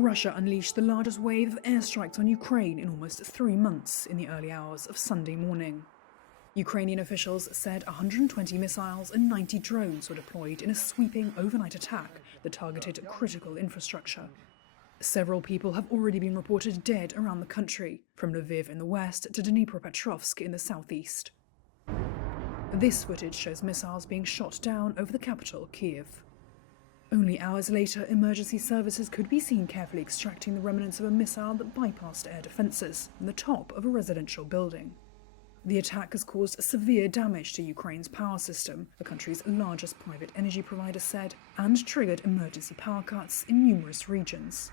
Russia unleashed the largest wave of airstrikes on Ukraine in almost 3 months in the early hours of Sunday morning. Ukrainian officials said 120 missiles and 90 drones were deployed in a sweeping overnight attack that targeted critical infrastructure. Several people have already been reported dead around the country, from Lviv in the west to Dnipropetrovsk in the southeast. This footage shows missiles being shot down over the capital, Kyiv. Only hours later, emergency services could be seen carefully extracting the remnants of a missile that bypassed air defences from the top of a residential building. The attack has caused severe damage to Ukraine's power system, the country's largest private energy provider said, and triggered emergency power cuts in numerous regions.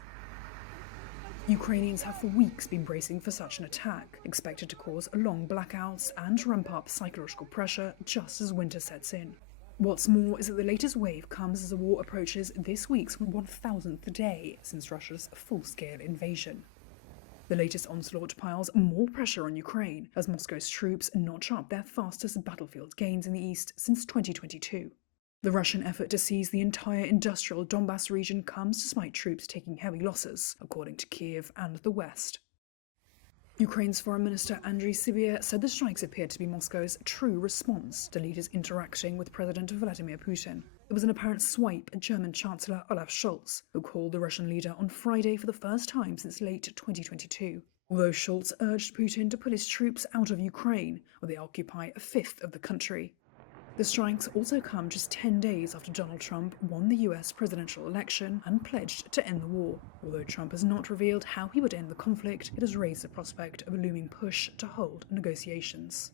Ukrainians have for weeks been bracing for such an attack, expected to cause long blackouts and ramp up psychological pressure just as winter sets in. What's more is that the latest wave comes as the war approaches this week's 1,000th day since Russia's full-scale invasion. The latest onslaught piles more pressure on Ukraine as Moscow's troops notch up their fastest battlefield gains in the east since 2022. The Russian effort to seize the entire industrial Donbas region comes despite troops taking heavy losses, according to Kyiv and the West. Ukraine's Foreign Minister Andriy Sybiha said the strikes appeared to be Moscow's true response to leaders interacting with President Vladimir Putin. It was an apparent swipe at German Chancellor Olaf Scholz, who called the Russian leader on Friday for the first time since late 2022. Although Scholz urged Putin to pull his troops out of Ukraine, where they occupy a fifth of the country. The strikes also come just 10 days after Donald Trump won the US presidential election and pledged to end the war. Although Trump has not revealed how he would end the conflict, it has raised the prospect of a looming push to hold negotiations.